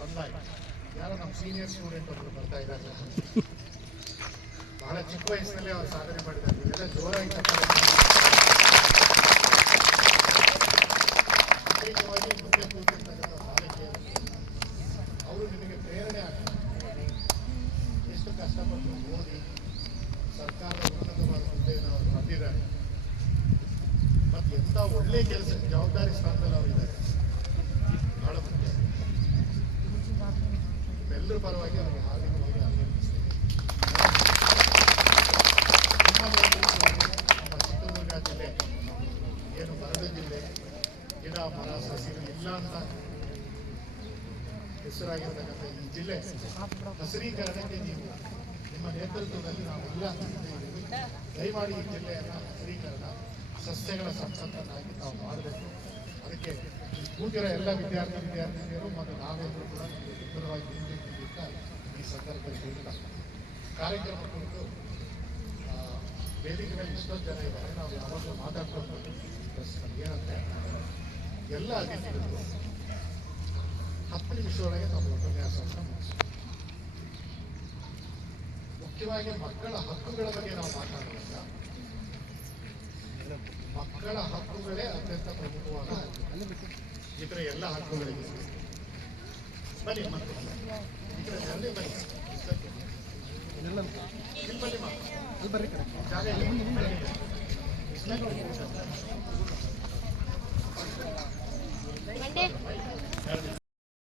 ಬಂದಾಯ್ತು. ಯಾರೋ ನಮ್ಮ ಸೀನಿಯರ್ ಸ್ಟೂಡೆಂಟ್ ಒಬ್ಬರು ಬರ್ತಾ ಇದ್ದಾರೆ, ಬಹಳ ಚಿಕ್ಕ ವಯಸ್ಸಿನಲ್ಲೇ ಅವ್ರು ಸಾಧನೆ ಮಾಡಿದ್ದಾರೆ. ಇದೆಲ್ಲ ಜೋರಾಗಿ ಪ್ರತ್ಯೇಕವಾಗಿ ಮುಂದೆ ಕೂತಿರ್ತಕ್ಕಂಥ ಬಾಲಕಿಯರು ಅವರು ನಿಮಗೆ ಪ್ರೇರಣೆ ಆಗ್ತಾರೆ. ಎಷ್ಟು ಕಷ್ಟಪಟ್ಟು ಓದಿ ಸರ್ಕಾರದ ಉನ್ನತವಾದ ಹುದ್ದೆಯನ್ನು ಅವರು ಬಂದಿದ್ದಾರೆ ಮತ್ತು ಎಂಥ ಒಳ್ಳೆ ಕೆಲಸ ಜವಾಬ್ದಾರಿ ಸ್ಥಾನದಲ್ಲಿ ಅವರಿದ್ದಾರೆ. ಬಹಳ ಮುಖ್ಯ. ಎಲ್ಲರ ಪರವಾಗಿ ಅವರಿಗೆ ಹಾರ್ದಿಕವಾಗಿ ಅಭಿನಂದಿಸ್ತೇನೆ. ನಮ್ಮ ಚಿತ್ರದುರ್ಗ ಜಿಲ್ಲೆ ಏನು ಬರಡು ಜಿಲ್ಲೆ, ಗಿಡ ಮರ ಸಸಿಗಳು ಇಲ್ಲ ಅಂತ ಹೆಸರಾಗಿರ್ತಕ್ಕಂಥ ಈ ಜಿಲ್ಲೆ ಹಸಿರೀಕರಣಕ್ಕೆ ನೀವು ನಿಮ್ಮ ನೇತೃತ್ವದಲ್ಲಿ ನಾವೆಲ್ಲ ದಯಮಾಡಿ ಈ ಜಿಲ್ಲೆಯನ್ನು ಹಸಿರೀಕರಣ ಸಸ್ಯಗಳ ಸಂಪತ್ತನ್ನಾಗಿ ನಾವು ಮಾಡಬೇಕು. ಅದಕ್ಕೆ ಕೂತಿರೋ ಎಲ್ಲ ವಿದ್ಯಾರ್ಥಿನಿಯರು ಮತ್ತು ನಾವೆಲ್ಲರೂ ಕೂಡ ಉತ್ತರವಾಗಿ ನಿಂತಿದ್ದ ಈ ಸಂದರ್ಭದಲ್ಲಿ ಕಾರ್ಯಕ್ರಮ ಕುರಿತು ವೇದಿಕೆ ಮೇಲೆ ಇಷ್ಟೊಂದು ಜನ ಇದ್ದಾರೆ. ನಾವು ಯಾವಾಗಲೂ ಮಾತಾಡ್ಕೊಂಡು ಏನಂದ್ರೆ ಎಲ್ಲ ಅತಿಥಿಗಳು 10 ನಿಮಿಷದೊಳಗೆ ನಾವು ಉಪನ್ಯಾಸವನ್ನು ಮುಗಿಸ್ತೀವಿ. ಮುಖ್ಯವಾಗಿ ಮಕ್ಕಳ ಹಕ್ಕುಗಳ ಬಗ್ಗೆ ನಾವು ಮಾತಾಡುವಾಗ ಮಕ್ಕಳ ಹಕ್ಕುಗಳೇ ಅತ್ಯಂತ ಪ್ರಮುಖವಾದ ಇತರ ಎಲ್ಲ ಹಕ್ಕುಗಳಿಗೆ ಬನ್ನಿ ಮಕ್ಕಳು ಇದರಲ್ಲಿ ಬನ್ನಿ ಜಾಗ